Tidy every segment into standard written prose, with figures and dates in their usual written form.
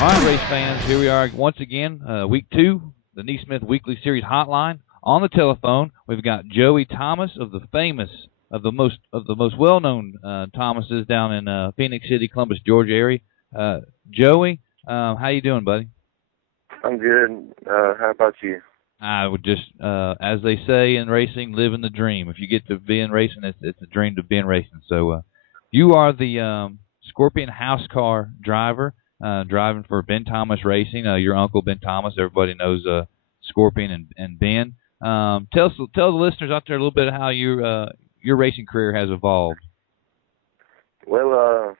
All right, race fans, here we are once again, week 2, the NeSmith Weekly Series Hotline. On the telephone, we've got Joey Thomas of the most well-known Thomases down in Phoenix City, Columbus, Georgia area. Joey, how you doing, buddy? I'm good. How about you? I would just, as they say in racing, living the dream. If you get to be in racing, it's a dream to be in racing. So you are the Scorpion House Car driver. Driving for Ben Thomas Racing, your uncle Ben Thomas. Everybody knows Scorpion and Ben. Tell the listeners out there a little bit how your racing career has evolved. Well,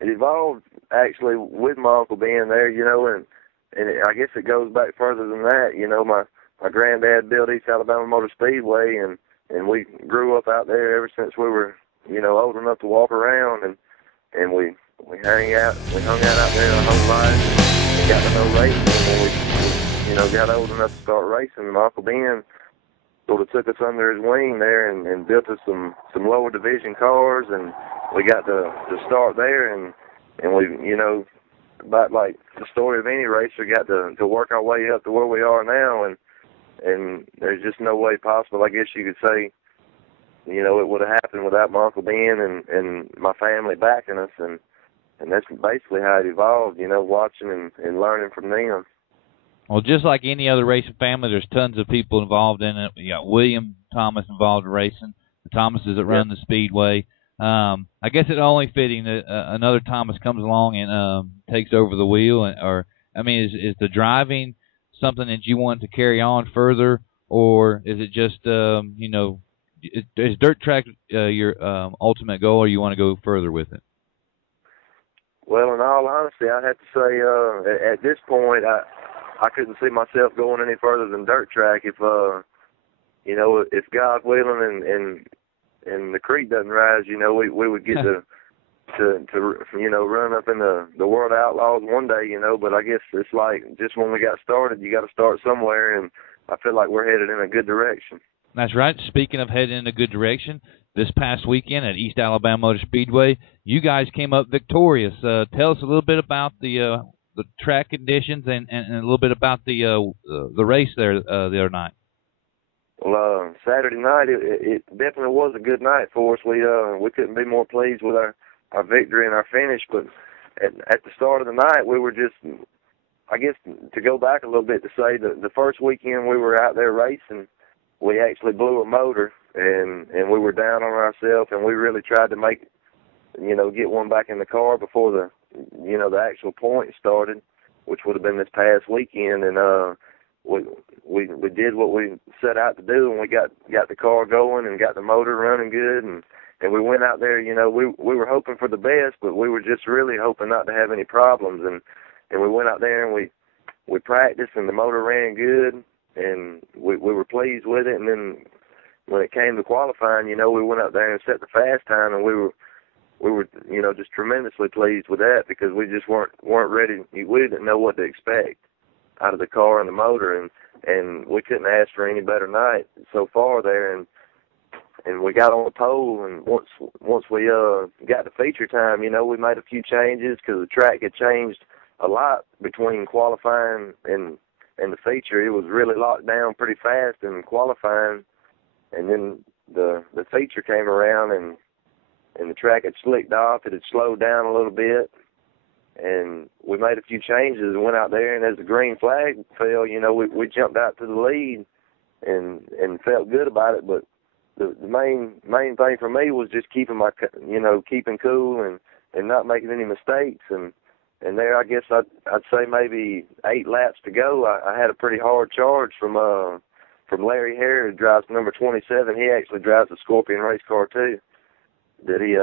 it evolved actually with my uncle Ben there, and I guess it goes back further than that. My granddad built East Alabama Motor Speedway, and we grew up out there ever since we were, old enough to walk around, and we hung out out there our whole life and got to know racing. And we got old enough to start racing. My Uncle Ben sort of took us under his wing there and built us some lower division cars, and we got to start there, and we, about like the story of any racer, got to work our way up to where we are now, and there's just no way possible, I guess you could say, it would have happened without my Uncle Ben and my family backing us, and that's basically how it evolved, watching and learning from them. Well, just like any other racing family, there's tons of people involved in it. You got William Thomas involved in racing, the Thomases that run the Speedway. I guess it's only fitting that another Thomas comes along and takes over the wheel. Is the driving something that you want to carry on further, or is it just, is dirt track your ultimate goal, or you want to go further with it? Well, in all honesty, I'd have to say at this point, I couldn't see myself going any further than dirt track if if God willing and the creek doesn't rise, we would get to run up in the World Outlaws one day, But I guess it's like just when we got started, you got to start somewhere, and I feel like we're headed in a good direction. That's right. Speaking of heading in a good direction, this past weekend at East Alabama Motor Speedway, you guys came up victorious. Tell us a little bit about the track conditions and a little bit about the race there the other night. Well, Saturday night it definitely was a good night for us. We couldn't be more pleased with our victory and our finish. But at the start of the night, we were just, I guess, to go back a little bit to say the first weekend we were out there racing, we actually blew a motor, and we were down on ourselves, and we really tried to get one back in the car before the actual point started, which would have been this past weekend, and we did what we set out to do, and we got the car going and got the motor running good, and we went out there, we were hoping for the best, but we were just really hoping not to have any problems, and we went out there and we practiced, and the motor ran good, and we were pleased with it. And then when it came to qualifying, we went out there and set the fast time, and we were just tremendously pleased with that, because we just weren't ready. We didn't know what to expect out of the car and the motor, and we couldn't ask for any better night so far there. And we got on the pole, and once we got to feature time, we made a few changes, because the track had changed a lot between qualifying and the feature. It was really locked down pretty fast in qualifying, and then the feature came around, and the track had slicked off. It had slowed down a little bit, and we made a few changes and went out there, and as the green flag fell, we jumped out to the lead and felt good about it. But the main thing for me was just keeping keeping cool and not making any mistakes, and there, I guess I'd say maybe 8 laps to go, I had a pretty hard charge from Larry Hare, who drives number 27. He actually drives a Scorpion race car too, that he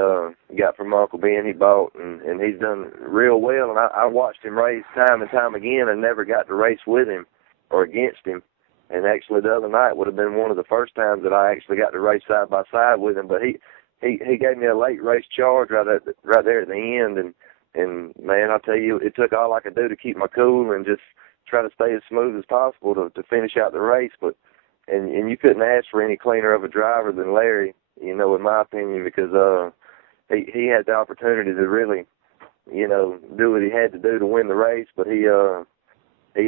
got from Uncle Ben. He bought, and he's done real well. And I watched him race time and time again, and never got to race with him or against him. And actually, the other night would have been one of the first times that I actually got to race side by side with him. But he gave me a late race charge right there at the end, and man, I'll tell you, it took all I could do to keep my cool and just try to stay as smooth as possible to finish out the race. But and you couldn't ask for any cleaner of a driver than Larry, in my opinion, because he had the opportunity to really do what he had to do to win the race, but he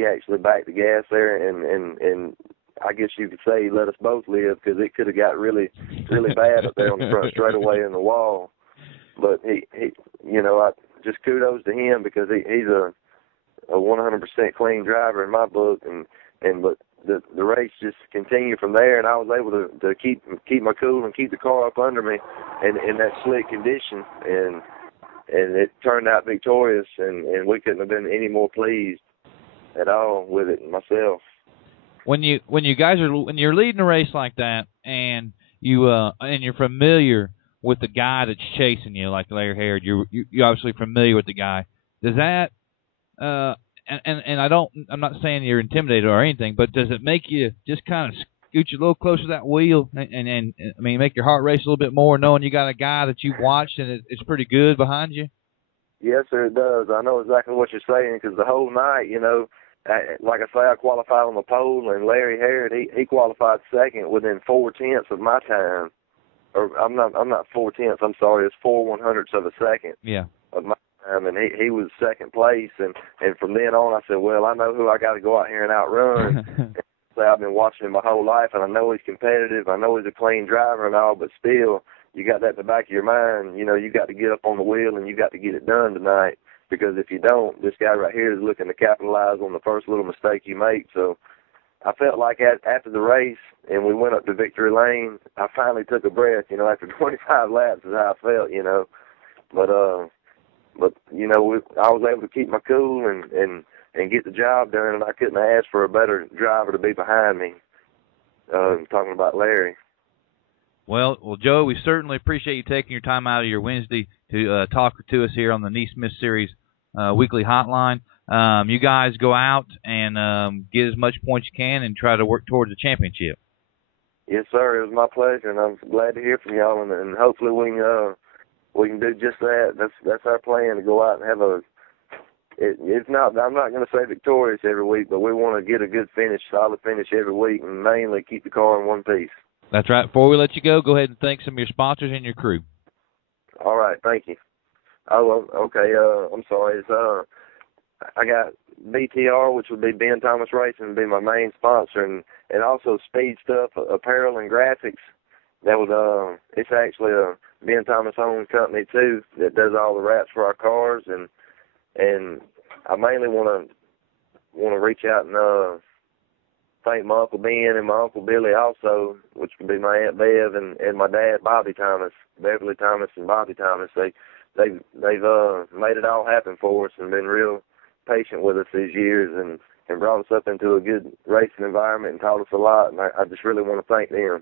actually backed the gas there, and I guess you could say he let us both live, because it could have got really, really bad up there on the front straightaway in the wall. But he I just kudos to him, because he's a 100% clean driver in my book, but the race just continued from there, and I was able to keep my cool and keep the car up under me in that slick condition, and it turned out victorious, and we couldn't have been any more pleased at all with it myself. When you're leading a race like that, and you're familiar with the guy that's chasing you, like Larry Harrod, you're obviously familiar with the guy. Does that and I'm not saying you're intimidated or anything, but does it make you just kind of scoot you a little closer to that wheel, and I mean, make your heart race a little bit more, knowing you got a guy that you've watched and it's pretty good behind you? Yes, sir, it does. I know exactly what you're saying, because the whole night, like I say, I qualified on the pole, and Larry Harrod, he qualified second within 4/10 of my time. Or I'm not 4/10. I'm sorry, it's 4/100ths of a second. Yeah. Of my time, and he was second place, and from then on, I said, well, I know who I got to go out here and outrun. So I've been watching him my whole life, and I know he's competitive. I know he's a clean driver and all, but still, you got that in the back of your mind. You got to get up on the wheel, and you got to get it done tonight. Because if you don't, this guy right here is looking to capitalize on the first little mistake you make. So I felt like after the race, and we went up to victory lane, I finally took a breath. After 25 laps is how I felt. But I was able to keep my cool and get the job done, and I couldn't have asked for a better driver to be behind me. Talking about Larry. Well, Joe, we certainly appreciate you taking your time out of your Wednesday to talk to us here on the NeSmith Series weekly hotline. You guys go out and get as much points you can and try to work towards the championship. Yes, sir. It was my pleasure, and I'm glad to hear from y'all, and hopefully we can do just that. That's our plan, to go out and have I'm not going to say victorious every week, but we want to get a good finish, solid finish every week, and mainly keep the car in one piece. That's right. Before we let you go ahead and thank some of your sponsors and your crew. All right, thank you. Oh, okay. I'm sorry. I got BTR, which would be Ben Thomas Racing, would be my main sponsor, and also Speed Stuff Apparel and Graphics. It's actually a Ben Thomas owned company too that does all the wraps for our cars, and I mainly want to reach out and thank my Uncle Ben and my Uncle Billy also, which would be my Aunt Bev and my dad Bobby Thomas, Beverly Thomas and Bobby Thomas. They've made it all happen for us and been real patient with us these years and brought us up into a good racing environment and taught us a lot, and I just really want to thank them.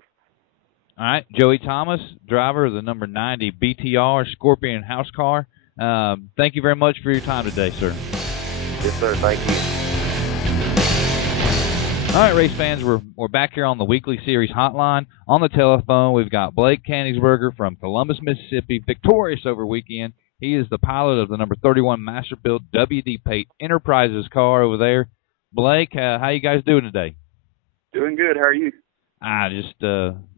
All right, Joey Thomas, driver of the number 90 BTR Scorpion house car. Thank you very much for your time today, sir. Yes, sir. Thank you. All right, race fans, we're back here on the weekly series hotline. On the telephone, we've got Blake Kanigsberger from Columbus, Mississippi, victorious over weekend. He is the pilot of the number 31 Masterbuilt WD Pate Enterprises car over there. Blake, how you guys doing today? Doing good. How are you? Just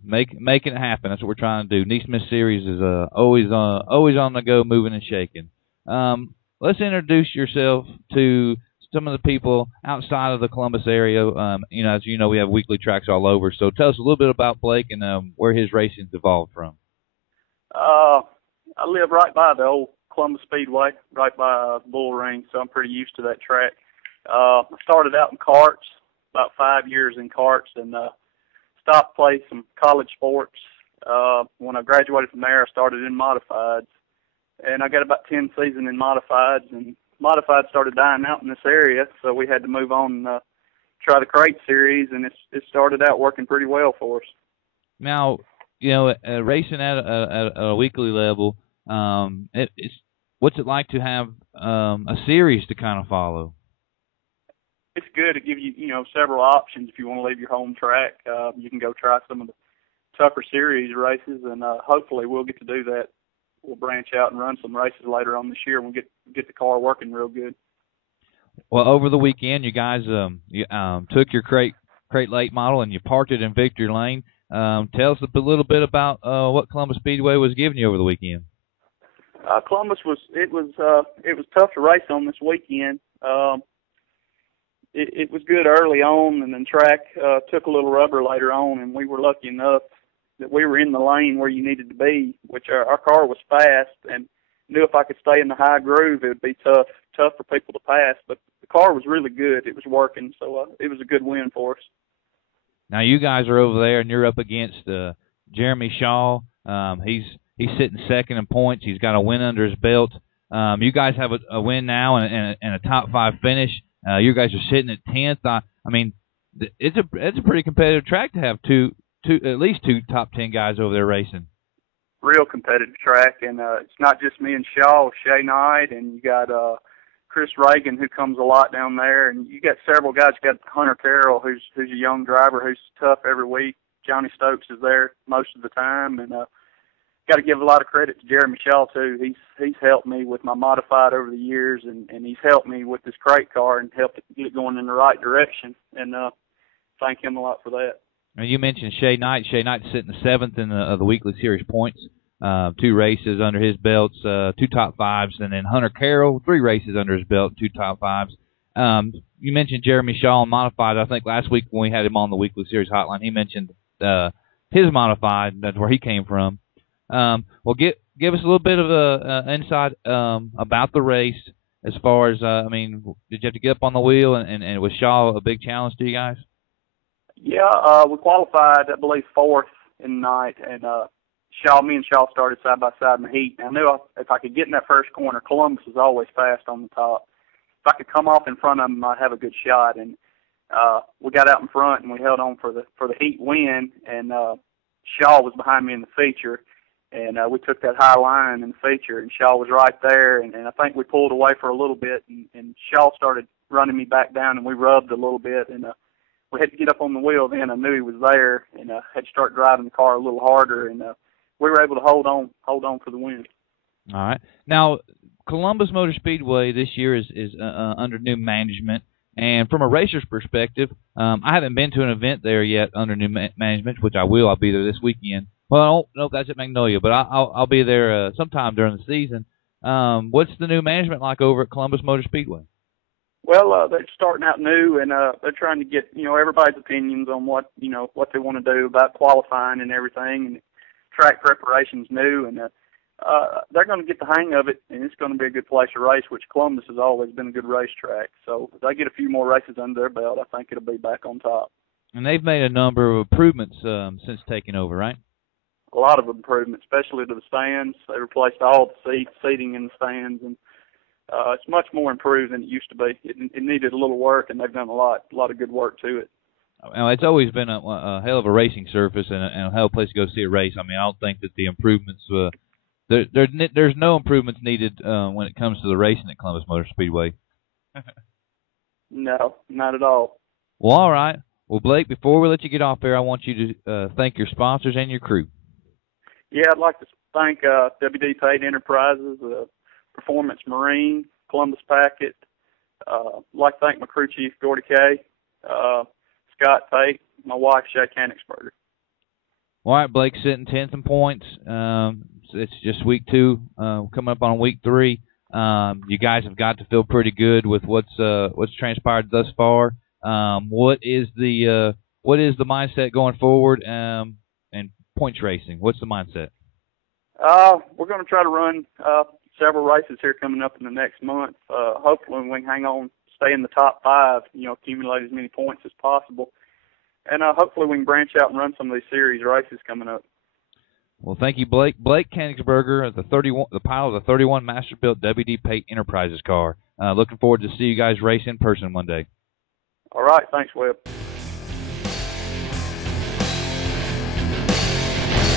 making it happen. That's what we're trying to do. NeSmith Series is always on the go, moving and shaking. Let's introduce yourself to some of the people outside of the Columbus area. As you know, we have weekly tracks all over. So tell us a little bit about Blake and where his racing's evolved from. I live right by the old Columbus Speedway, right by Bull Ring, so I'm pretty used to that track. I started out in karts, about 5 years in karts, and stopped playing some college sports. When I graduated from there, I started in modifieds, and I got about 10 seasons in modifieds, and modifieds started dying out in this area, so we had to move on and try the crate series, and it started out working pretty well for us. Now, racing at a weekly level, what's it like to have a series to kind of follow? It's good. It gives you, several options. If you want to leave your home track, you can go try some of the tougher series races, and hopefully we'll get to do that. We'll branch out and run some races later on this year, and we'll get the car working real good. Well, over the weekend, you guys took your crate late model and you parked it in victory lane. Tell us a little bit about what Columbus Speedway was giving you over the weekend. Columbus was tough to race on this weekend. It was good early on, and then track took a little rubber later on, and we were lucky enough that we were in the lane where you needed to be, which our car was fast, and knew if I could stay in the high groove, it would be tough for people to pass. But the car was really good; it was working, so it was a good win for us. Now you guys are over there, and you're up against Jeremy Shaw. He's sitting second in points. He's got a win under his belt. You guys have a win now and a top 5 finish. You guys are sitting at 10th. I mean, it's a pretty competitive track to have at least two top 10 guys over there racing. Real competitive track, and it's not just me and Shaw, Shay Knight, and you got Chris Reagan, who comes a lot down there, and you got several guys. You got Hunter Carroll, who's a young driver who's tough every week. Johnny Stokes is there most of the time, and got to give a lot of credit to Jeremy Shaw too. He's helped me with my modified over the years, and he's helped me with this crate car and helped it get it going in the right direction. And thank him a lot for that. Now you mentioned Shay Knight. Shay Knight's sitting 7th in the weekly series points. 2 races under his belts, 2 top 5s, and then Hunter Carroll, 3 races under his belt, 2 top 5s. You mentioned Jeremy Shaw and modified. I think last week when we had him on the weekly series hotline, he mentioned his modified. That's where he came from. Well, give us a little bit of insight about the race as far as, I mean, did you have to get up on the wheel, and was Shaw a big challenge to you guys? Yeah, we qualified, I believe, 4th in the night, and me and Shaw started side by side in the heat. And I knew if I could get in that first corner, Columbus is always fast on the top. If I could come off in front of him, I'd have a good shot. And we got out in front, and we held on for the heat win, and Shaw was behind me in the feature. And we took that high line in the feature, and Shaw was right there. And I think we pulled away for a little bit, and Shaw started running me back down, and we rubbed a little bit. And we had to get up on the wheel then. I knew he was there, and had to start driving the car a little harder. And we were able to hold on for the win. All right. Now, Columbus Motor Speedway this year is under new management. And from a racer's perspective, I haven't been to an event there yet under new management, which I will. I'll be there this weekend. Well, I don't know if that's at Magnolia, but I'll be there sometime during the season. What's the new management like over at Columbus Motor Speedway? Well, they're starting out new, and they're trying to get everybody's opinions on what they want to do about qualifying and everything. And track preparation's new, and they're going to get the hang of it, and it's going to be a good place to race, which Columbus has always been a good racetrack. So if they get a few more races under their belt, I think it'll be back on top. And they've made a number of improvements since taking over, right? A lot of improvements, especially to the stands. They replaced all the seating in the stands, and it's much more improved than it used to be. It needed a little work, and they've done a lot of good work to it. Well, it's always been a hell of a racing surface and a hell of a place to go see a race. I mean, I don't think that the improvements there's no improvements needed when it comes to the racing at Columbus Motor Speedway. No, not at all. Well, all right. Well, Blake, before we let you get off there, I want you to thank your sponsors and your crew. Yeah, I'd like to thank WD Pate Enterprises, Performance Marine, Columbus Packet. I'd like to thank my crew chief, Gordy Kay, Scott Pate, my wife, Shay Canicksberger. All right, Blake sitting 10th in points. It's just week 2, coming up on week 3. You guys have got to feel pretty good with what's transpired thus far. What is the mindset going forward and points racing? What's the mindset? We're going to try to run several races here coming up in the next month. Hopefully we can hang on, stay in the top 5, accumulate as many points as possible. And hopefully we can branch out and run some of these series races coming up. Well, thank you, Blake. Blake Kanigsberger, the pilot of the 31 Masterbuilt WD Pate Enterprises car. Looking forward to see you guys race in person one day. All right. Thanks, Webb.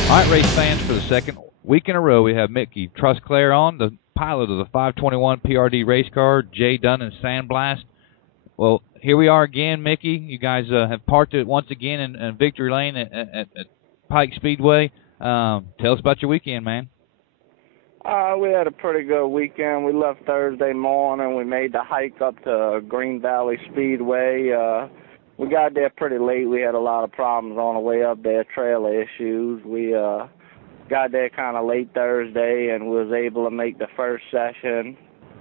All right, race fans, for the second week in a row, we have Mickey Trusclair on, the pilot of the 521 PRD race car, Jay Dunn and Sandblast. Well, here we are again, Mickey. You guys have parked it once again in Victory Lane at Pike Speedway. Tell us about your weekend, man. We had a pretty good weekend. We left Thursday morning. We made the hike up to Green Valley Speedway. We got there pretty late. We had a lot of problems on the way up there, trailer issues. We got there kind of late Thursday and was able to make the first session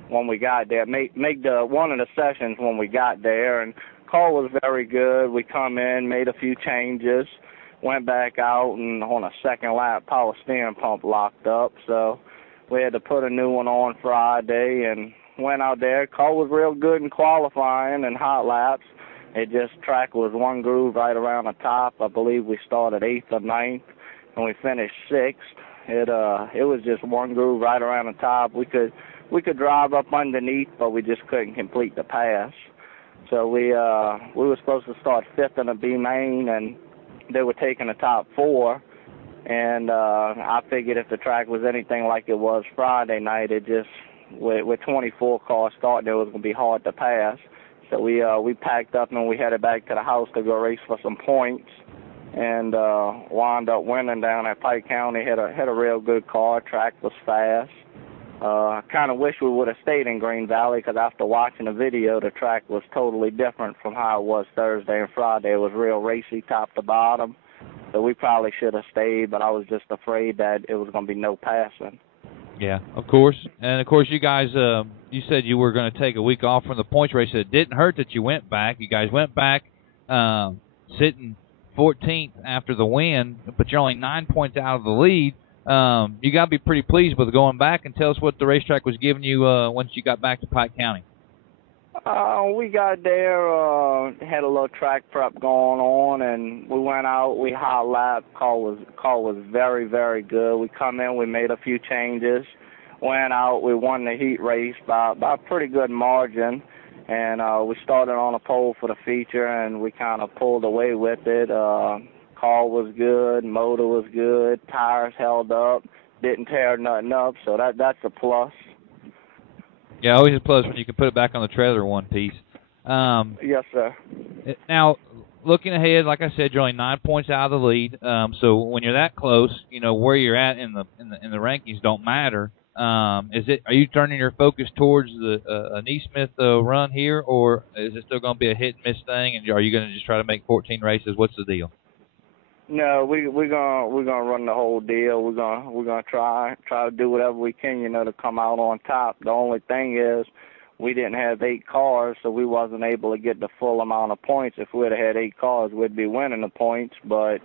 when we got there. Make the one of the sessions when we got there, and car was very good. We come in, made a few changes, went back out, and on a second lap, power steering pump locked up, so we had to put a new one on Friday and went out there. Car was real good in qualifying and hot laps. It just, track was one groove right around the top. I believe we started 8th or 9th, and we finished 6th. It was just one groove right around the top. We could drive up underneath, but we just couldn't complete the pass. So we were supposed to start 5th in the B main, and they were taking the top 4. And I figured if the track was anything like it was Friday night, it just, with 24 cars starting, it was going to be hard to pass. So we packed up and we headed back to the house to go race for some points, and wound up winning down at Pike County. Had a real good car. Track was fast. I kind of wish we would have stayed in Green Valley, because after watching the video, the track was totally different from how it was Thursday and Friday. It was real racy top to bottom. So we probably should have stayed, but I was just afraid that it was going to be no passing. Yeah, of course. And, of course, you guys, you said you were going to take a week off from the points race. It didn't hurt that you went back. You guys went back sitting 14th after the win, but you're only 9 points out of the lead. You got to be pretty pleased with going back, and tell us what the racetrack was giving you once you got back to Pike County. We got there, had a little track prep going on, and we went out, we hot lapped. Car was very, very good. We come in, we made a few changes, went out, we won the heat race by a pretty good margin, and we started on a pole for the feature, and we kind of pulled away with it. Car was good, motor was good, tires held up, didn't tear nothing up, so that's a plus. Yeah, always a plus when you can put it back on the trailer in one piece. Yes, sir. Now, looking ahead, like I said, you're only 9 points out of the lead. So when you're that close, you know where you're at in the rankings don't matter. Are you turning your focus towards a NeSmith run here, or is it still going to be a hit and miss thing? And are you going to just try to make 14 races? What's the deal? No, we're gonna run the whole deal. We're gonna try to do whatever we can, to come out on top. The only thing is, we didn't have 8 cars, so we wasn't able to get the full amount of points. If we'd have had 8 cars, we'd be winning the points. But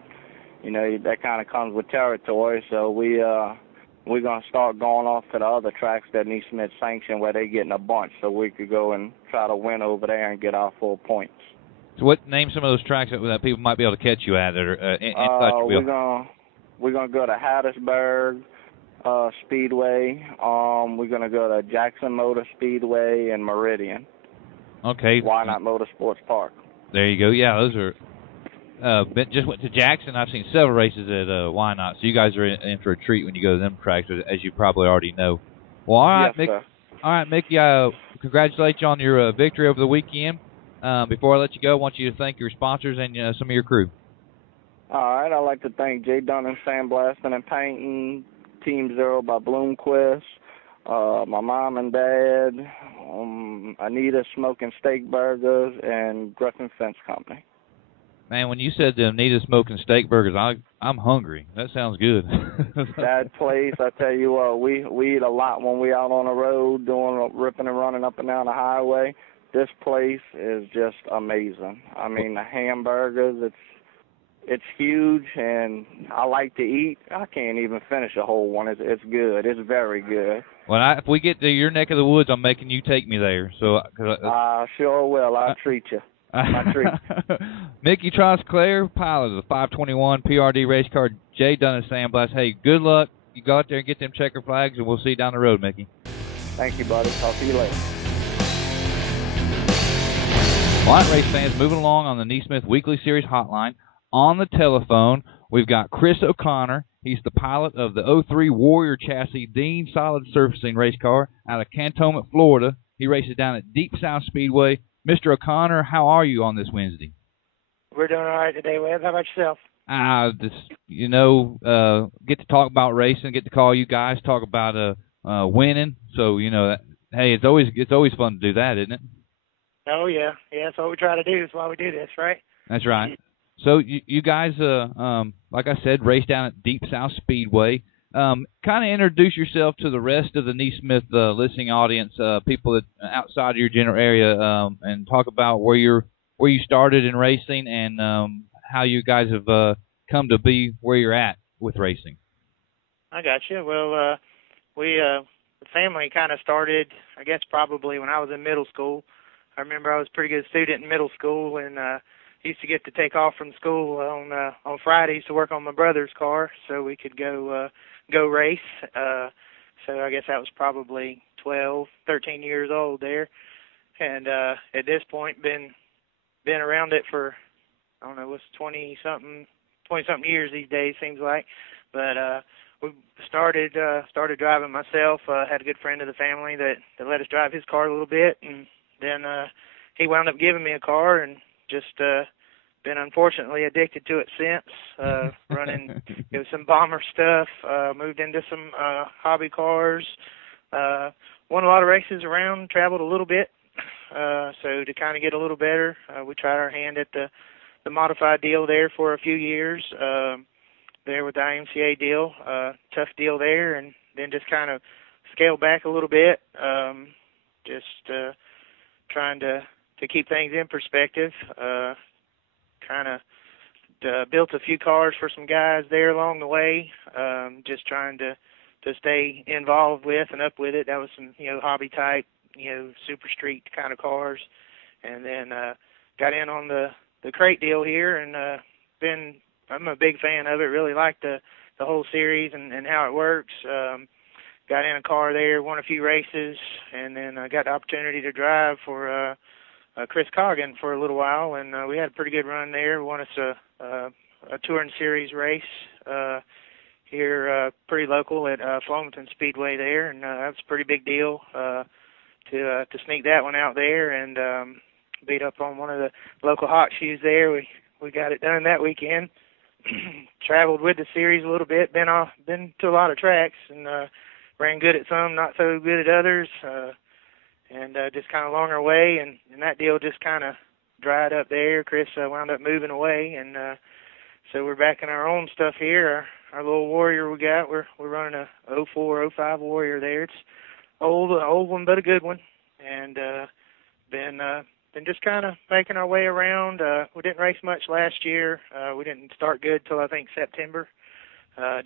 that kind of comes with territory. So we're gonna start going off to the other tracks that NeSmith sanctioned, where they getting a bunch, so we could go and try to win over there and get our full points. So name some of those tracks that people might be able to catch you at that are inside your wheel? We're gonna go to Hattiesburg Speedway. We're gonna go to Jackson Motor Speedway and Meridian. Okay. Why not Motorsports Park? There you go. Yeah, those are. Just went to Jackson. I've seen several races at Why Not. So you guys are in for a treat when you go to them tracks, as you probably already know. Well, all right, yes, Mickey. All right, Mickey. Congratulate you on your victory over the weekend. Before I let you go, I want you to thank your sponsors and some of your crew. All right, I'd like to thank J. Dunn and Sandblasting and Painting, Team Zero by Bloomquist, my mom and dad, Anita Smoking Steak Burgers, and Griffin Fence Company. Man, when you said the Anita Smoking Steak Burgers, I'm hungry. That sounds good. That place, I tell you what, we eat a lot when we out on the road ripping and running up and down the highway. This place is just amazing. I mean, the hamburgers, it's huge, and I like to eat. I can't even finish a whole one. It's good. It's very good. Well, if we get to your neck of the woods, I'm making you take me there. So, I sure will. I'll treat you. Mickey Trosclair, pilot of the 521 PRD race car, J. Dunn and Sandblast. Hey, good luck. You go out there and get them checker flags, and we'll see you down the road, Mickey. Thank you, buddy. Talk to you later. All right, race fans, moving along on the NeSmith Weekly Series Hotline. On the telephone, we've got Chris O'Connor. He's the pilot of the 03 Warrior Chassis Dean Solid Surfacing race car out of Cantonment, Florida. He races down at Deep South Speedway. Mr. O'Connor, how are you on this Wednesday? We're doing all right today, Webb. How about yourself? Get to talk about racing, get to call you guys, talk about winning. So, hey, it's always fun to do that, isn't it? Oh, yeah. Yeah, that's what we try to do. That's why we do this, right? That's right. So you guys, like I said, race down at Deep South Speedway. kind of introduce yourself to the rest of the NeSmith listening audience, people that outside of your general area, and talk about where you started in racing and how you guys have come to be where you're at with racing. I got you. Well, the family kind of started, I guess, probably when I was in middle school. I remember I was a pretty good student in middle school, and used to get to take off from school on Fridays to work on my brother's car, so we could go race. So I guess that was probably 12, 13 years old there, and at this point been around it for, I don't know, what's 20 something years these days seems like, but we started driving myself. Had a good friend of the family that let us drive his car a little bit, and then he wound up giving me a car, and just been unfortunately addicted to it since. Running some bomber stuff, moved into some hobby cars, won a lot of races around, traveled a little bit. So to kind of get a little better, we tried our hand at the modified deal there for a few years. There with the IMCA deal, tough deal there, and then just kind of scaled back a little bit, just trying to keep things in perspective. Kind of built a few cars for some guys there along the way, just trying to stay involved with and up with it. That was some, hobby type, super street kind of cars, and then got in on the crate deal here, and I'm a big fan of it. Really like the whole series and how it works. Got in a car there, won a few races, and then got the opportunity to drive for Chris Coggin for a little while, and we had a pretty good run there. Won us a touring series race here, pretty local at Flomaton Speedway there, and that was a pretty big deal to sneak that one out there and beat up on one of the local hot shoes there. We got it done that weekend. Traveled with the series a little bit, been to a lot of tracks, and ran good at some, not so good at others. And just kind of along our way, and that deal just kind of dried up there. Chris wound up moving away, and so we're back in our own stuff here. Our little Warrior we got, we're running a 04, 05 Warrior there. It's an old one, but a good one, and been just kind of making our way around. We didn't race much last year. We didn't start good till I think September.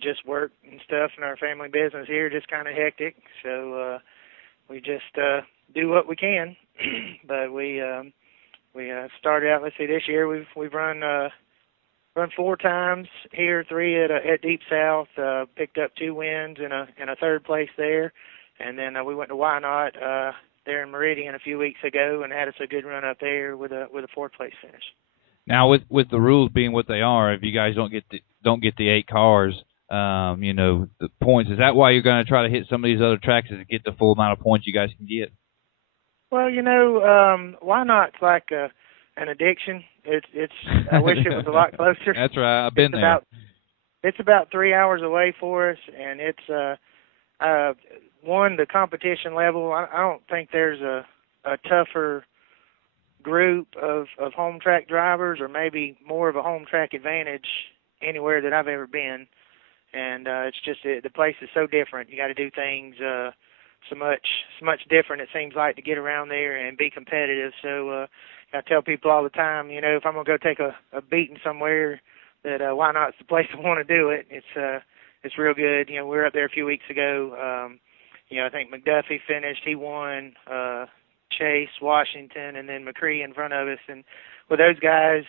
Just work and stuff in our family business here, just kind of hectic. So we just do what we can, but we started out. Let's see, this year we've run 4 times here, 3 at Deep South. Picked up 2 wins and a third place there, and then we went to Why Not there in Meridian a few weeks ago and had us a good run up there with a 4th place finish. Now with the rules being what they are, if you guys don't get the 8 cars, the points, is that why you're going to try to hit some of these other tracks to get the full amount of points you guys can get? Well, Why Not's like an addiction. It's I wish it was a lot closer. That's right. I've been there. It's about 3 hours away for us, and it's the competition level. I don't think there's a tougher group of home track drivers, or maybe more of a home track advantage anywhere that I've ever been. And it's just the place is so different. You got to do things so much different, it seems like, to get around there and be competitive. So I tell people all the time, if I'm gonna go take a beating somewhere, that Why Not's the place I want to do it. It's real good. We were up there a few weeks ago. I think McDuffie finished. He won. Chase, Washington, and then McCree in front of us. And with those guys,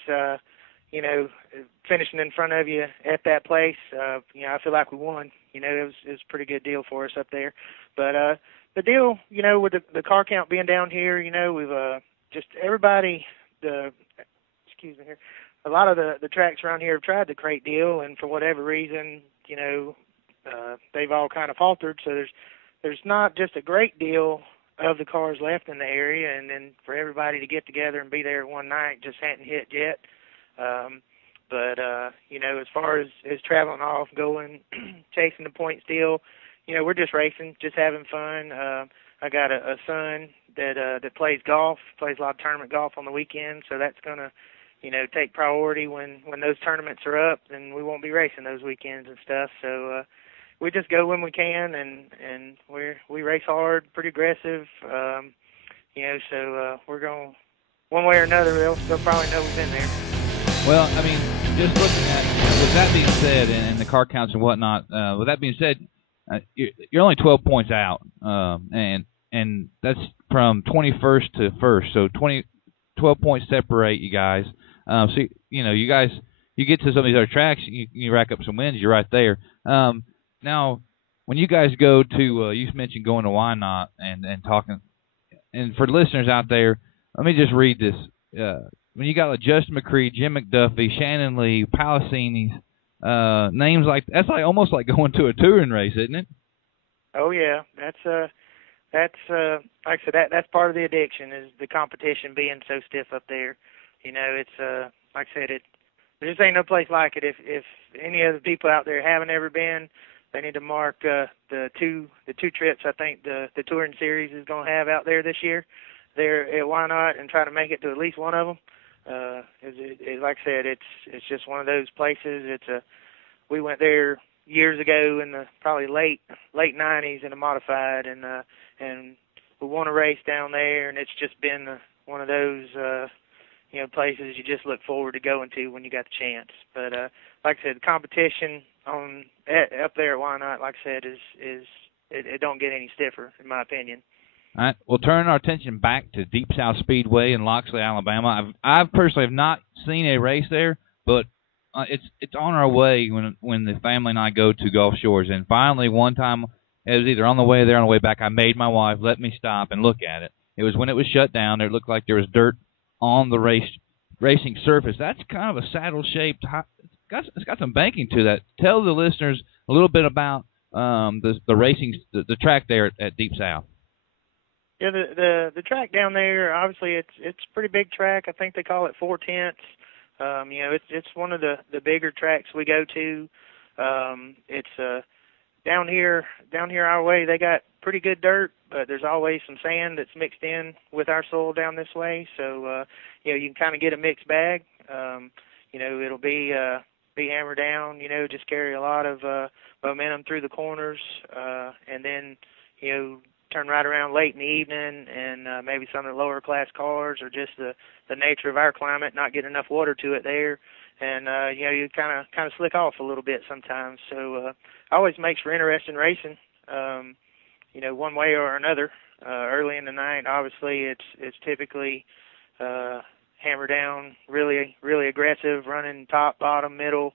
finishing in front of you at that place, I feel like we won. It was a pretty good deal for us up there. But the deal, with the car count being down here, we've just everybody, excuse me here, a lot of the tracks around here have tried the crate deal, and for whatever reason, they've all kind of faltered. So there's not just a great deal of the cars left in the area, and then for everybody to get together and be there one night just hadn't hit yet. But as far as traveling off, going, chasing the points deal, we're just racing, just having fun. I got a son that plays golf, plays a lot of tournament golf on the weekend, so that's gonna, take priority when those tournaments are up, and we won't be racing those weekends and stuff. So we just go when we can, and we race hard, pretty aggressive. So we're going one way or another. They'll probably know we've been there. Well, I mean, just looking at, with that being said, and the car counts and whatnot, with that being said, you're only 12 points out, and that's from 21st to 1st, so 12 points separate you guys. So, you guys, you get to some of these other tracks, you rack up some wins, you're right there. Now, when you guys go to, you mentioned going to Wynot and talking, and for listeners out there, let me just read this. When you got like Justin McCree, Jim McDuffie, Shannon Lee, Palacini, names like that's like almost like going to a touring race, isn't it? Oh yeah, that's like I said, that's part of the addiction is the competition being so stiff up there. It's like I said, there just ain't no place like it. If any of the people out there haven't ever been, they need to mark the two trips I think the touring series is going to have out there this year. There at Wynot, and try to make it to at least one of them. Like I said, it's just one of those places. We went there years ago in the probably late 90s in a modified, and we won a race down there, and it's just been one of those places you just look forward to going to when you got the chance. But like I said, the competition up there at Wynot, like I said, is it don't get any stiffer in my opinion. All right, we'll turn our attention back to Deep South Speedway in Loxley, Alabama. I personally have not seen a race there, but it's on our way when the family and I go to Gulf Shores. And finally, one time, it was either on the way there or on the way back, I made my wife let me stop and look at it. It was when it was shut down. It looked like there was dirt on the racing surface. That's kind of a saddle-shaped. It's got some banking to that. Tell the listeners a little bit about the track there at Deep South. Yeah, the track down there, obviously it's a pretty big track. I think they call it 4/10. It's one of the bigger tracks we go to. It's down here our way. They got pretty good dirt, but there's always some sand that's mixed in with our soil down this way. So you can kind of get a mixed bag. It'll be hammered down. Just carry a lot of momentum through the corners, and then turn right around late in the evening, and maybe some of the lower class cars, or just the nature of our climate, not getting enough water to it there, and you kind of slick off a little bit sometimes. So always makes for interesting racing, one way or another. Early in the night, obviously it's typically hammer down, really really aggressive, running top, bottom, middle.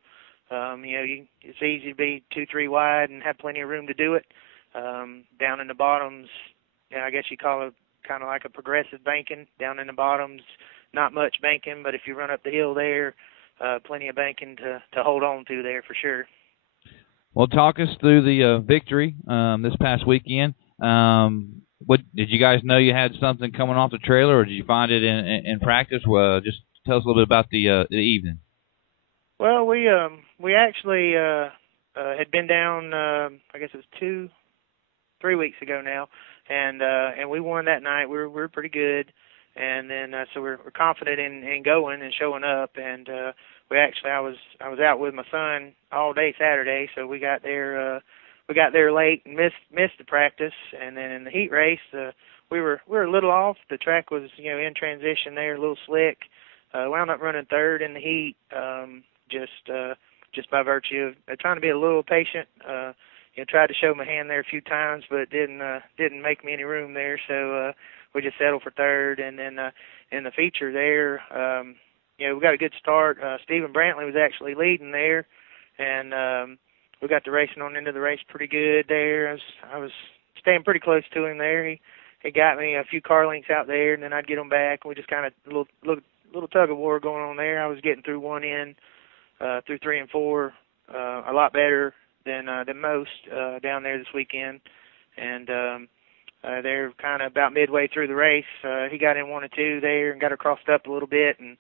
It's easy to be 2-3 wide and have plenty of room to do it. Down in the bottoms, I guess you call it kind of like a progressive banking. Down in the bottoms, not much banking, but if you run up the hill there, plenty of banking to hold on to there for sure. Well, talk us through the victory this past weekend. What did you guys know you had something coming off the trailer, or did you find it in practice? Just tell us a little bit about the evening. Well, we actually had been down. I guess it was 3 weeks ago now, and we won that night. We were pretty good, and then so we're confident in going and showing up. And I was out with my son all day Saturday, so we got there late and missed the practice. And then in the heat race, we were a little off. The track was in transition there, a little slick. Wound up running third in the heat, just by virtue of trying to be a little patient. Tried to show my hand there a few times, but didn't make me any room there. So we just settled for third. And then in the feature there, we got a good start. Stephen Brantley was actually leading there, and we got the racing on into the race pretty good there. I was staying pretty close to him there. He got me a few car lengths out there, and then I'd get him back. We just kind of little tug of war going on there. I was getting through one end, through 3 and 4, a lot better than most down there this weekend. And they're kind of about midway through the race. He got in 1 and 2 there and got her crossed up a little bit, and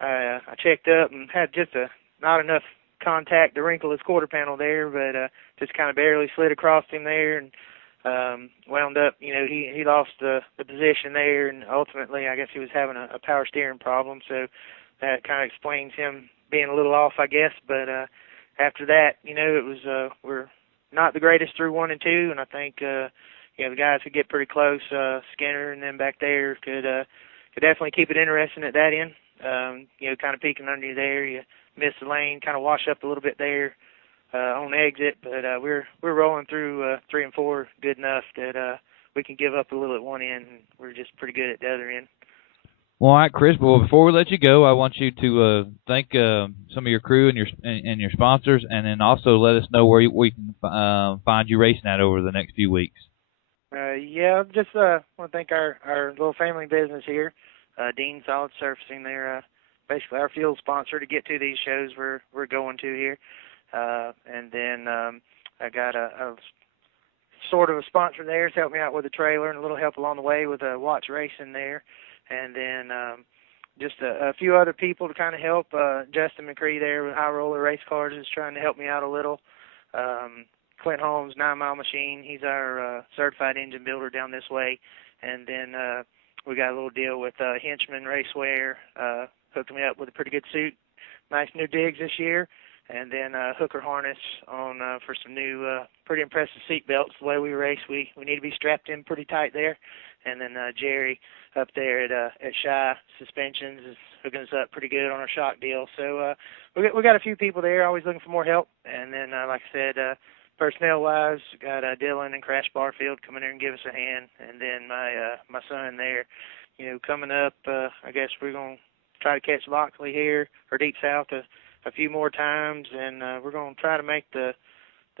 I checked up and had just not enough contact to wrinkle his quarter panel there, but just kind of barely slid across him there, and wound up, he lost the position there, and ultimately I guess he was having a power steering problem, so that kind of explains him being a little off, I guess. But after that, it was we're not the greatest through 1 and 2, and I think the guys could get pretty close. Skinner and them back there could definitely keep it interesting at that end. Kind of peeking under you there. You miss the lane, kind of wash up a little bit there on the exit, but we're rolling through 3 and 4 good enough that we can give up a little at one end, and we're just pretty good at the other end. Well, all right, Chris. Well, before we let you go, I want you to thank some of your crew and your sponsors, and then also let us know where we can find you racing at over the next few weeks. Just want to thank our little family business here, Dean Solid Surfacing. They're basically our fuel sponsor to get to these shows we're going to here. And then I got a sort of a sponsor there to help me out with the trailer and a little help along the way with Watts Racing there. And then just a few other people to kind of help. Justin McCree there with High Roller Race Cars is trying to help me out a little. Clint Holmes, 9 Mile Machine, he's our certified engine builder down this way. And then we got a little deal with Henchman Racewear, hooking me up with a pretty good suit. Nice new digs this year. And then Hooker Harness on for some new, pretty impressive seat belts. The way we race, we need to be strapped in pretty tight there. And then Jerry up there at Shy Suspensions is hooking us up pretty good on our shock deal. So we got a few people there, always looking for more help. And then, like I said, personnel-wise, got Dylan and Crash Barfield coming in and give us a hand. And then my son there, coming up, I guess we're going to try to catch Loxley here or Deep South a few more times, and we're going to try to make the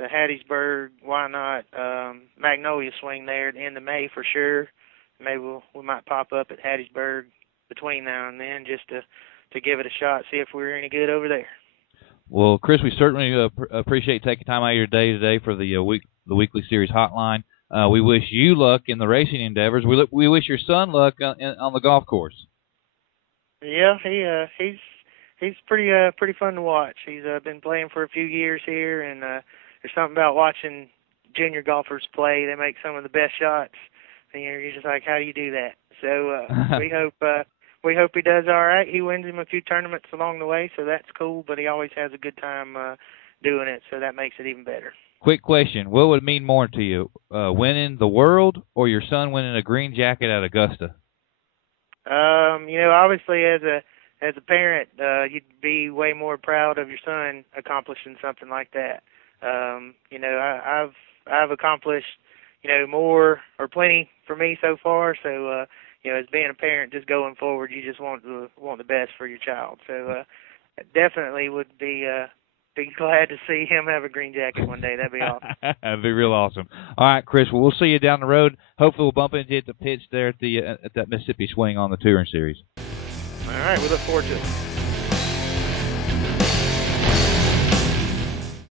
Hattiesburg, why not, Magnolia swing there at the end of May for sure. Maybe we might pop up at Hattiesburg between now and then just to give it a shot, see if we're any good over there. Well, Chris, we certainly appreciate taking time out of your day today for the weekly series Hotline. We wish you luck in the racing endeavors. We wish your son luck on the golf course. Yeah, he's pretty fun to watch. He's been playing for a few years here, and there's something about watching junior golfers play. They make some of the best shots, and you're just like, how do you do that? So we hope he does all right. He wins him a few tournaments along the way, so that's cool. But he always has a good time doing it, so that makes it even better. Quick question: what would mean more to you, winning the world or your son winning a green jacket at Augusta? Obviously as a parent, you'd be way more proud of your son accomplishing something like that. I've accomplished, more or plenty for me so far. So, as being a parent, just going forward, you just want the best for your child. So, definitely would be glad to see him have a green jacket one day. That'd be awesome. That'd be real awesome. All right, Chris. Well, we'll see you down the road. Hopefully, we'll bump into you at the pits there at that Mississippi Swing on the Touring Series. All right, we look forward to it.